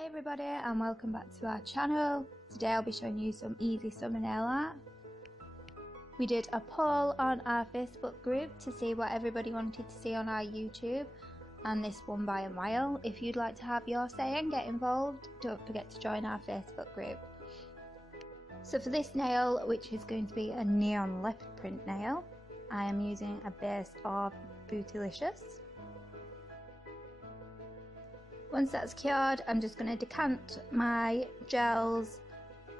Hi everybody and welcome back to our channel. Today I'll be showing you some easy summer nail art. We did a poll on our Facebook group to see what everybody wanted to see on our YouTube, and this won by a mile. If you'd like to have your say and get involved, don't forget to join our Facebook group. So for this nail, which is going to be a neon leopard print nail, I am using a base of Bootylicious. Once that's cured, I'm just going to decant my gels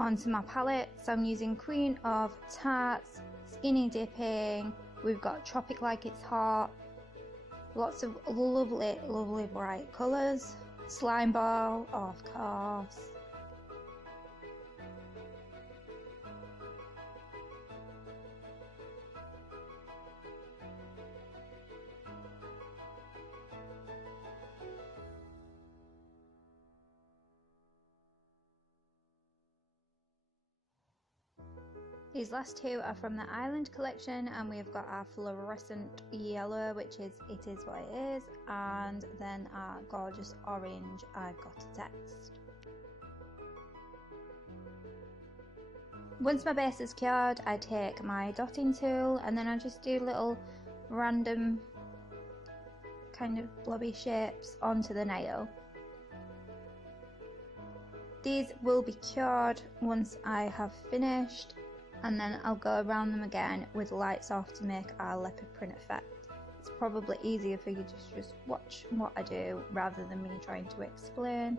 onto my palette. So I'm using Queen of Tarts, Skinny Dipping, we've got Tropic Like It's Hot, lots of lovely bright colours, Slime Ball of course. These last two are from the Island collection, and we've got our fluorescent yellow, which is It Is What It Is, and then our gorgeous orange, I've Got a Text. Once my base is cured, I take my dotting tool and then I just do little random kind of blobby shapes onto the nail. These will be cured once I have finished, and then I'll go around them again with lights off to make our leopard print effect. It's probably easier for you to just watch what I do rather than me trying to explain.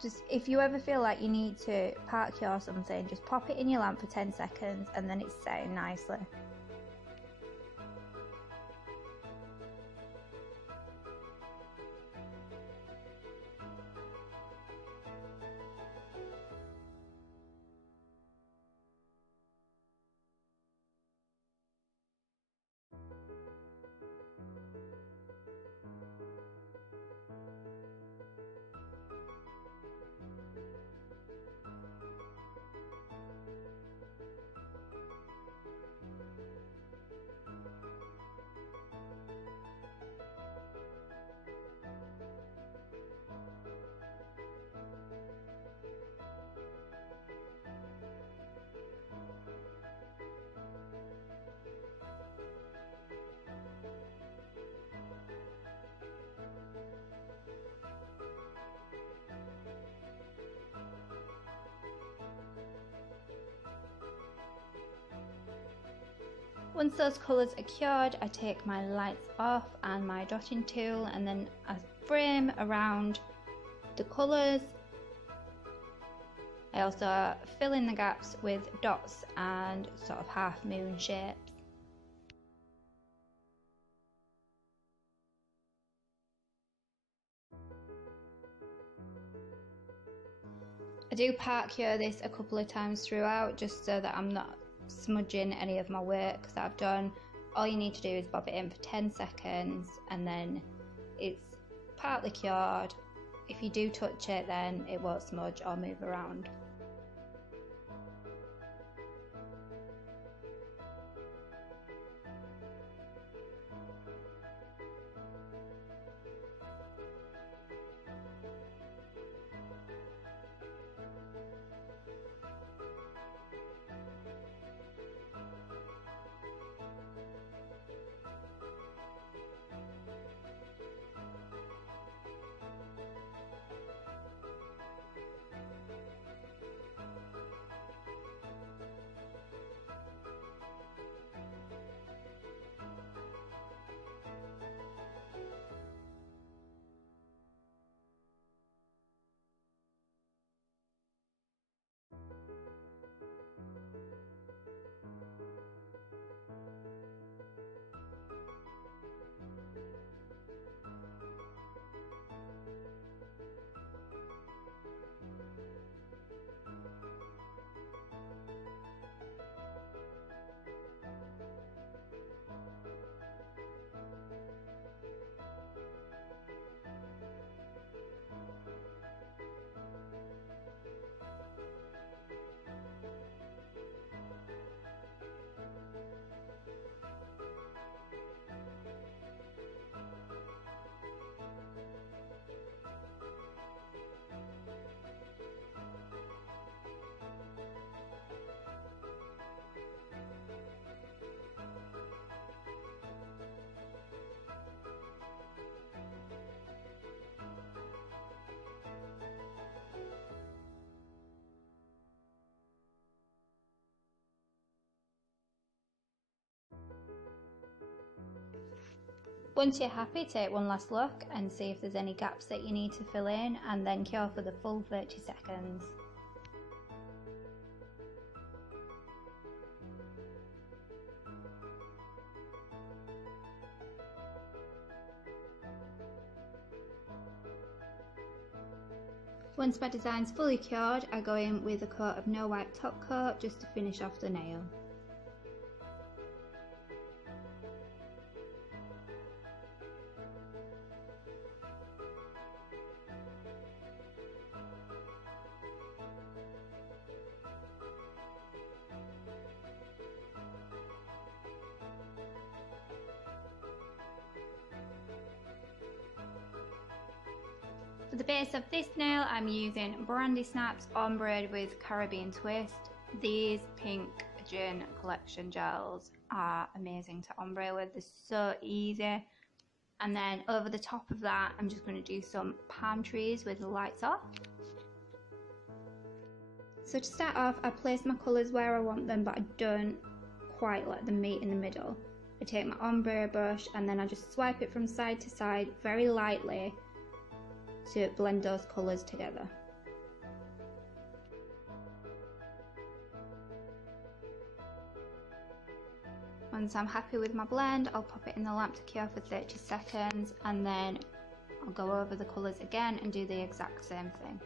Just if you ever feel like you need to part cure something, just pop it in your lamp for 10 seconds and then it's setting nicely. Once those colours are cured, I take my lights off and my dotting tool, and then I frame around the colours. I also fill in the gaps with dots and sort of half moon shapes. I do part cure this a couple of times throughout, just so that I'm not smudging any of my work that I've done. All you need to do is bob it in for 10 seconds and then it's partly cured. If you do touch it, then it won't smudge or move around. Once you're happy, take one last look and see if there's any gaps that you need to fill in, and then cure for the full 30 seconds. Once my design's fully cured, I go in with a coat of no wipe top coat just to finish off the nail. For the base of this nail, I'm using Brandy Snaps Ombre with Caribbean Twist. These pink gin collection gels are amazing to ombre with, they're so easy. And then over the top of that, I'm just going to do some palm trees with the lights off. So to start off, I place my colours where I want them, but I don't quite let them meet in the middle. I take my ombre brush and then I just swipe it from side to side very lightly to blend those colours together. Once I'm happy with my blend, I'll pop it in the lamp to cure for 30 seconds and then I'll go over the colours again and do the exact same thing.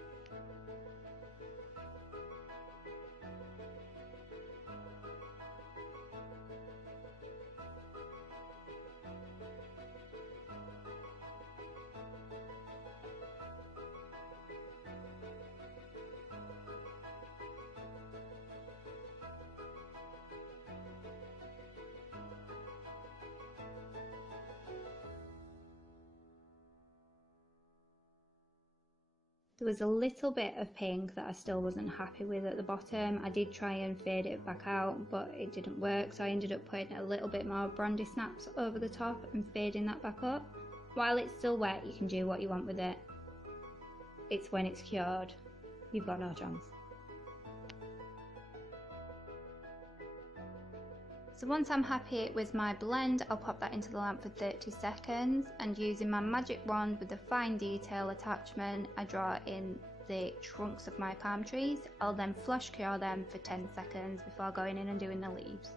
There was a little bit of pink that I still wasn't happy with at the bottom. I did try and fade it back out, but it didn't work, so I ended up putting a little bit more Brandy Snaps over the top and fading that back up. While it's still wet, you can do what you want with it. It's when it's cured, you've got no chance. So once I'm happy with my blend, I'll pop that into the lamp for 30 seconds and using my magic wand with the fine detail attachment, I draw in the trunks of my palm trees. I'll then flash cure them for 10 seconds before going in and doing the leaves.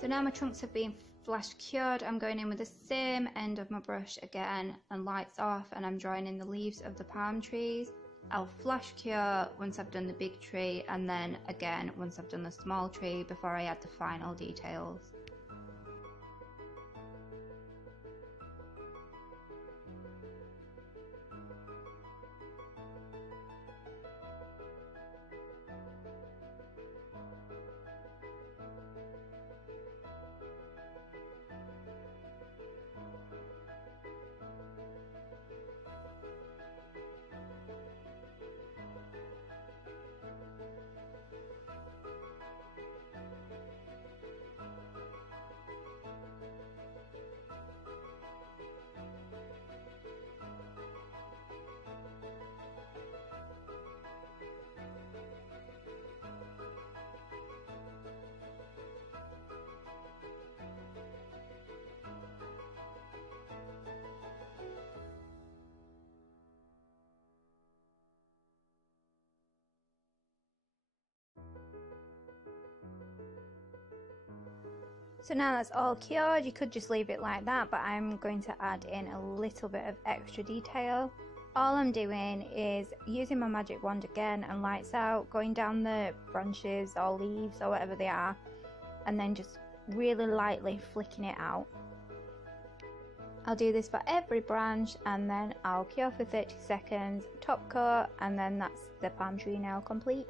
So now my trunks have been flash cured, I'm going in with the same end of my brush again and lights off, and I'm drawing in the leaves of the palm trees. I'll flash cure once I've done the big tree and then again once I've done the small tree before I add the final details. So now that's all cured, you could just leave it like that, but I'm going to add in a little bit of extra detail. All I'm doing is using my magic wand again and lights out, going down the branches or leaves or whatever they are, and then just really lightly flicking it out. I'll do this for every branch and then I'll cure for 30 seconds, top coat, and then that's the palm tree now complete.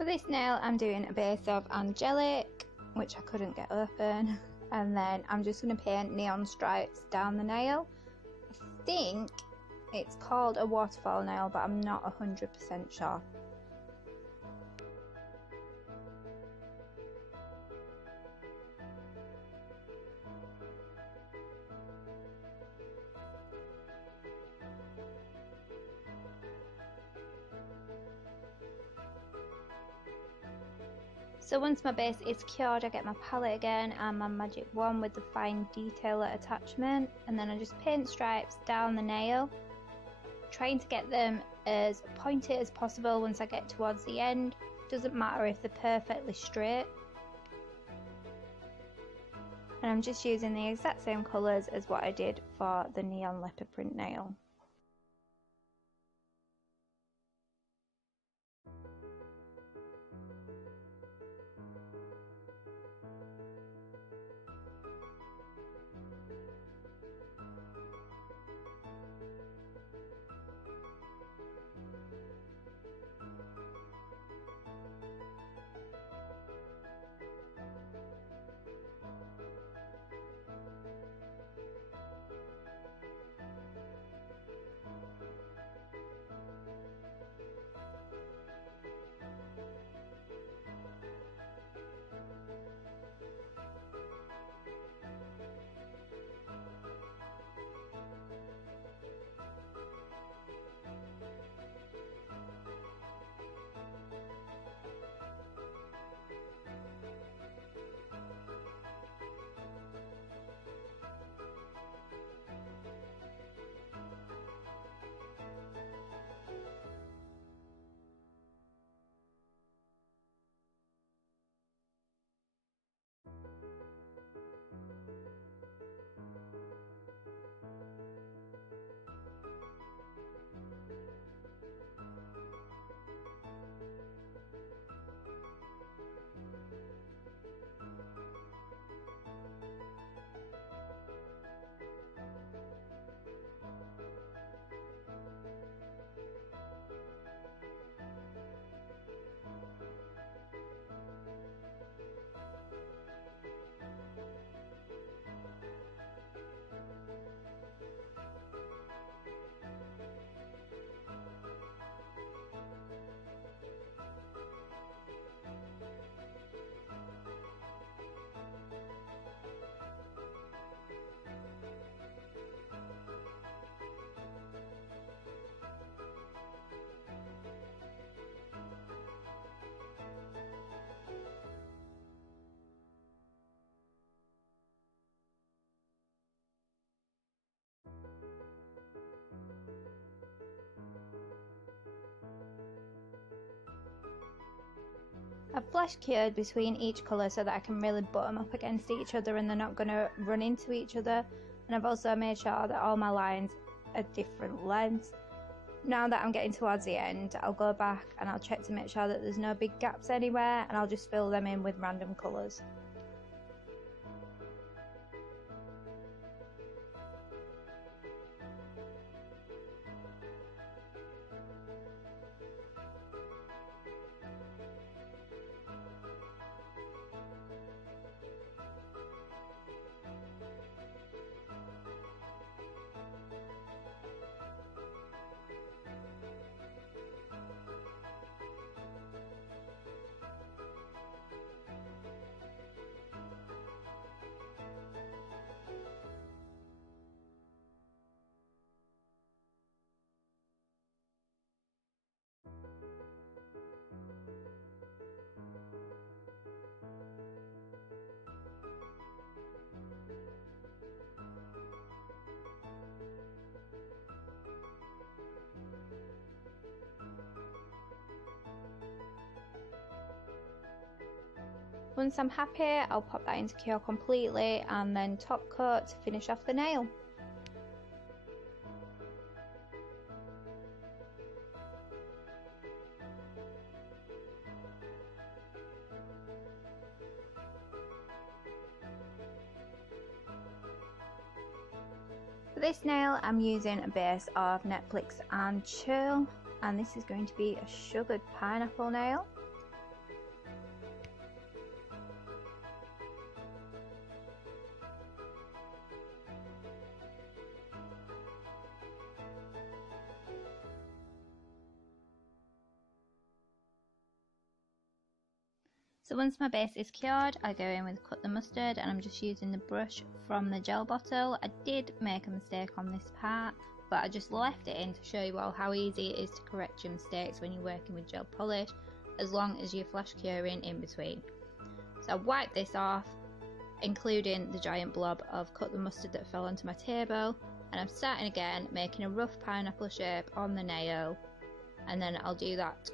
For this nail I'm doing a base of angelic, which I couldn't get open, and then I'm just going to paint neon stripes down the nail. I think it's called a waterfall nail, but I'm not 100% sure. So once my base is cured, I get my palette again and my magic wand with the fine detailer attachment, and then I just paint stripes down the nail, trying to get them as pointy as possible once I get towards the end. Doesn't matter if they're perfectly straight. And I'm just using the exact same colours as what I did for the neon leopard print nail. I've flash cured between each colour so that I can really butt them up against each other and they're not going to run into each other. And I've also made sure that all my lines are different lengths. Now that I'm getting towards the end, I'll go back and I'll check to make sure that there's no big gaps anywhere, and I'll just fill them in with random colours. Once I'm happy, I'll pop that into cure completely and then top coat to finish off the nail. For this nail, I'm using a base of Netflix and Chill, and this is going to be a sugared pineapple nail. So once my base is cured, I go in with cut the mustard, and I'm just using the brush from the gel bottle. I did make a mistake on this part, but I just left it in to show you all how easy it is to correct your mistakes when you're working with gel polish, as long as you're flash curing in between. So I wiped this off, including the giant blob of cut the mustard that fell onto my table, and I'm starting again, making a rough pineapple shape on the nail, and then I'll do that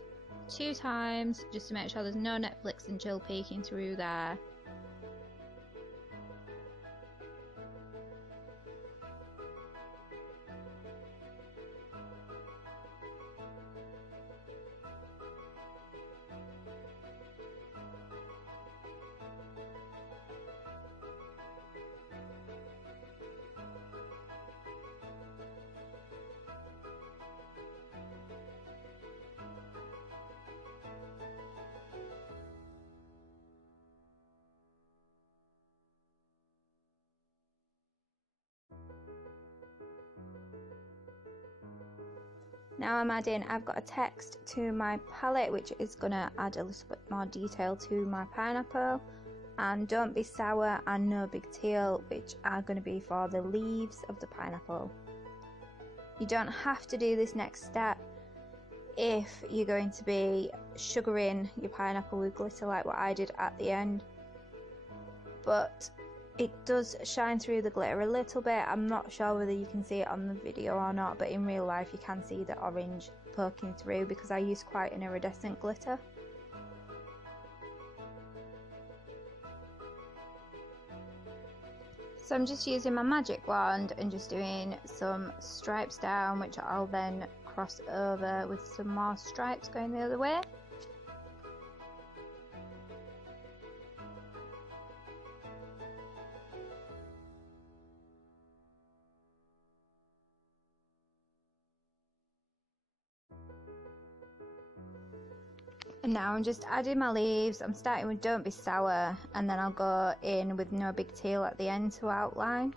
2 times just to make sure there's no Netflix and chill peeking through there. Now I've got a text to my palette which is going to add a little bit more detail to my pineapple, and Don't Be Sour and No Big Deal, which are going to be for the leaves of the pineapple. You don't have to do this next step if you're going to be sugaring your pineapple with glitter like what I did at the end, but it does shine through the glitter a little bit. I'm not sure whether you can see it on the video or not, but in real life you can see the orange poking through because I use quite an iridescent glitter. So I'm just using my magic wand and just doing some stripes down, which I'll then cross over with some more stripes going the other way. And now I'm just adding my leaves. I'm starting with Don't Be Sour, and then I'll go in with No Big Deal at the end to outline.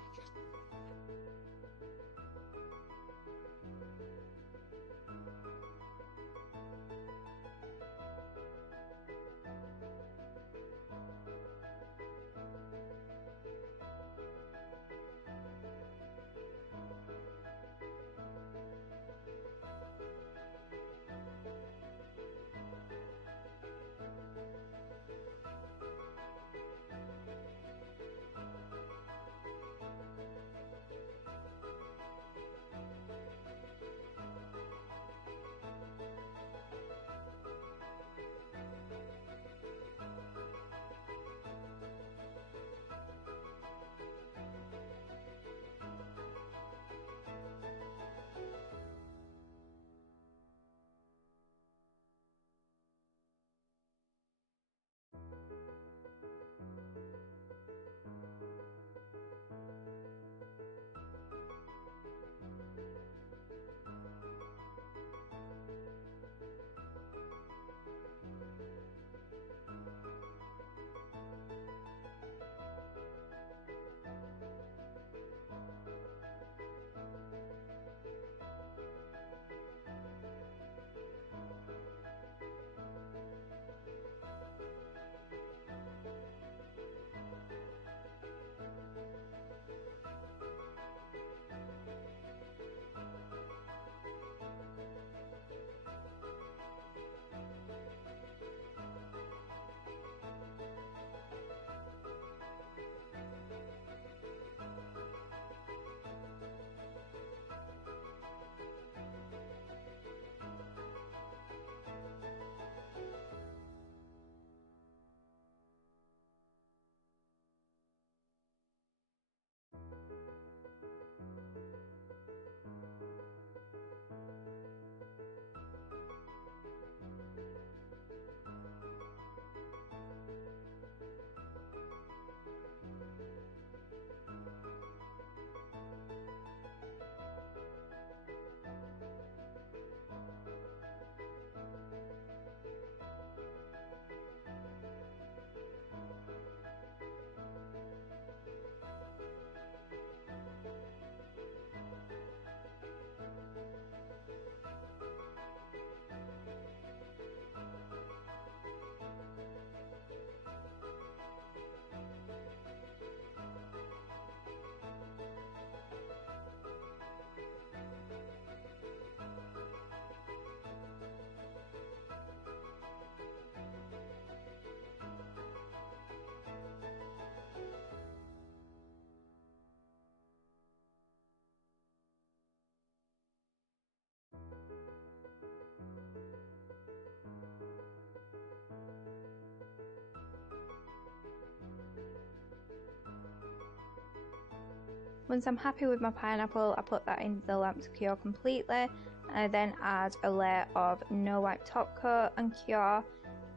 Once I'm happy with my pineapple, I put that into the lamp to cure completely, and I then add a layer of no wipe top coat and cure.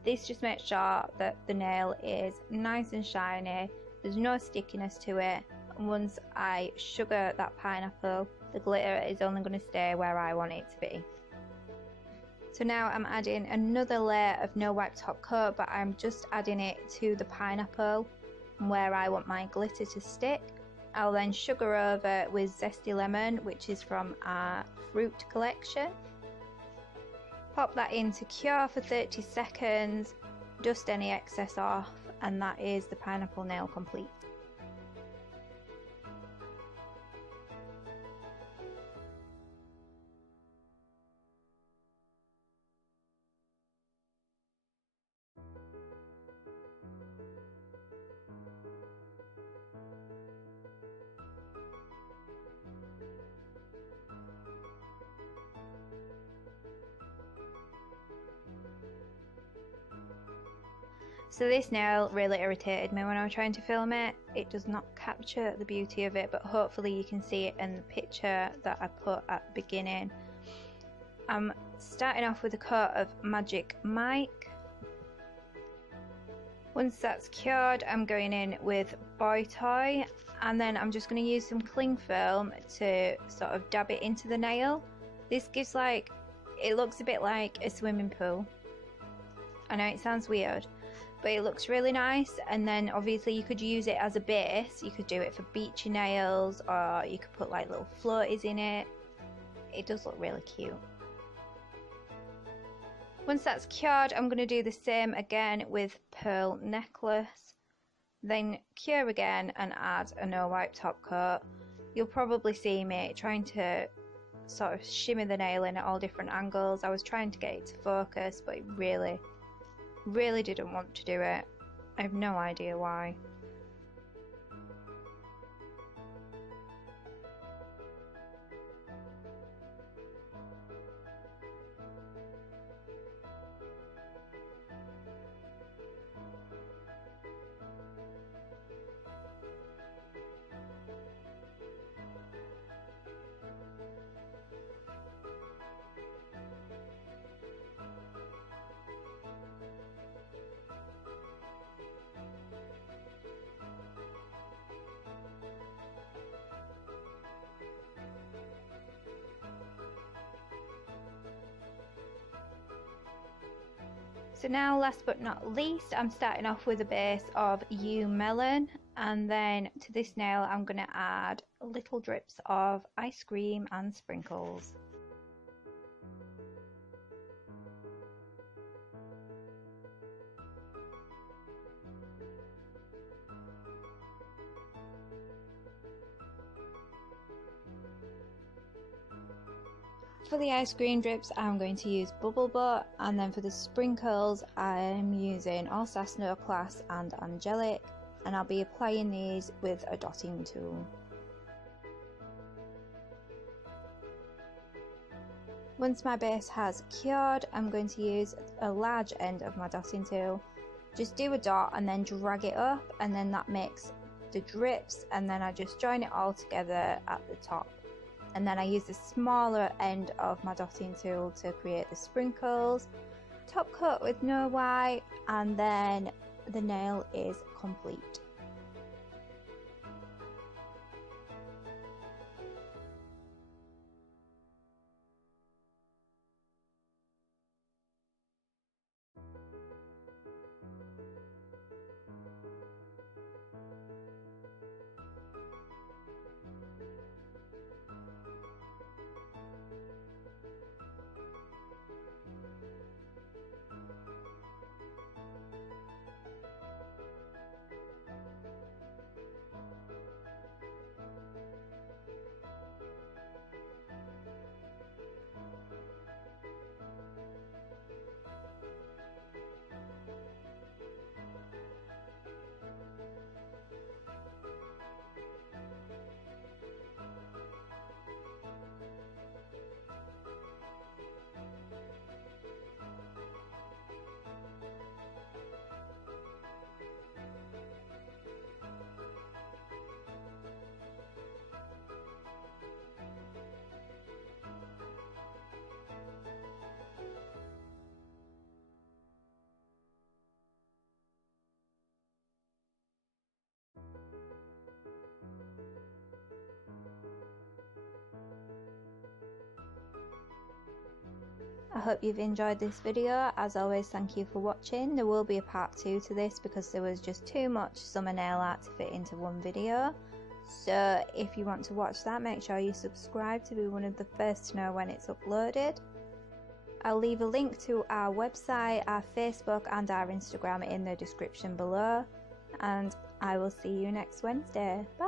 This just makes sure that the nail is nice and shiny, there's no stickiness to it, and once I sugar that pineapple, the glitter is only going to stay where I want it to be. So now I'm adding another layer of no wipe top coat, but I'm just adding it to the pineapple where I want my glitter to stick. I'll then sugar over with zesty lemon, which is from our fruit collection. Pop that in to cure for 30 seconds, dust any excess off, and that is the pineapple nail complete. So this nail really irritated me when I was trying to film it. It does not capture the beauty of it, but hopefully you can see it in the picture that I put at the beginning. I'm starting off with a coat of Magic Mike. Once that's cured, I'm going in with Boy Toy, and then I'm just going to use some cling film to sort of dab it into the nail. This gives it looks a bit like a swimming pool. I know it sounds weird, but it looks really nice. And then obviously you could use it as a base. You could do it for beachy nails, or you could put like little floaties in it. It does look really cute. Once that's cured, I'm going to do the same again with pearl necklace, then cure again and add a no wipe top coat. You'll probably see me trying to sort of shimmer the nail in at all different angles. I was trying to get it to focus, but it really didn't want to do it. I have no idea why. So now, last but not least, I'm starting off with a base of You Melon, and then to this nail I'm going to add little drips of ice cream and sprinkles. For the ice cream drips, I'm going to use Bubble Butt, and then for the sprinkles, I'm using All Star Snow Class and Angelic, and I'll be applying these with a dotting tool. Once my base has cured, I'm going to use a large end of my dotting tool. Just do a dot and then drag it up, and then that makes the drips, and then I just join it all together at the top. And then I use the smaller end of my dotting tool to create the sprinkles. Top coat with no white, and then the nail is complete. I hope you've enjoyed this video. As always, thank you for watching. There will be a part 2 to this because there was just too much summer nail art to fit into one video. So if you want to watch that, make sure you subscribe to be one of the first to know when it's uploaded. I'll leave a link to our website, our Facebook and our Instagram in the description below, and I will see you next Wednesday. Bye.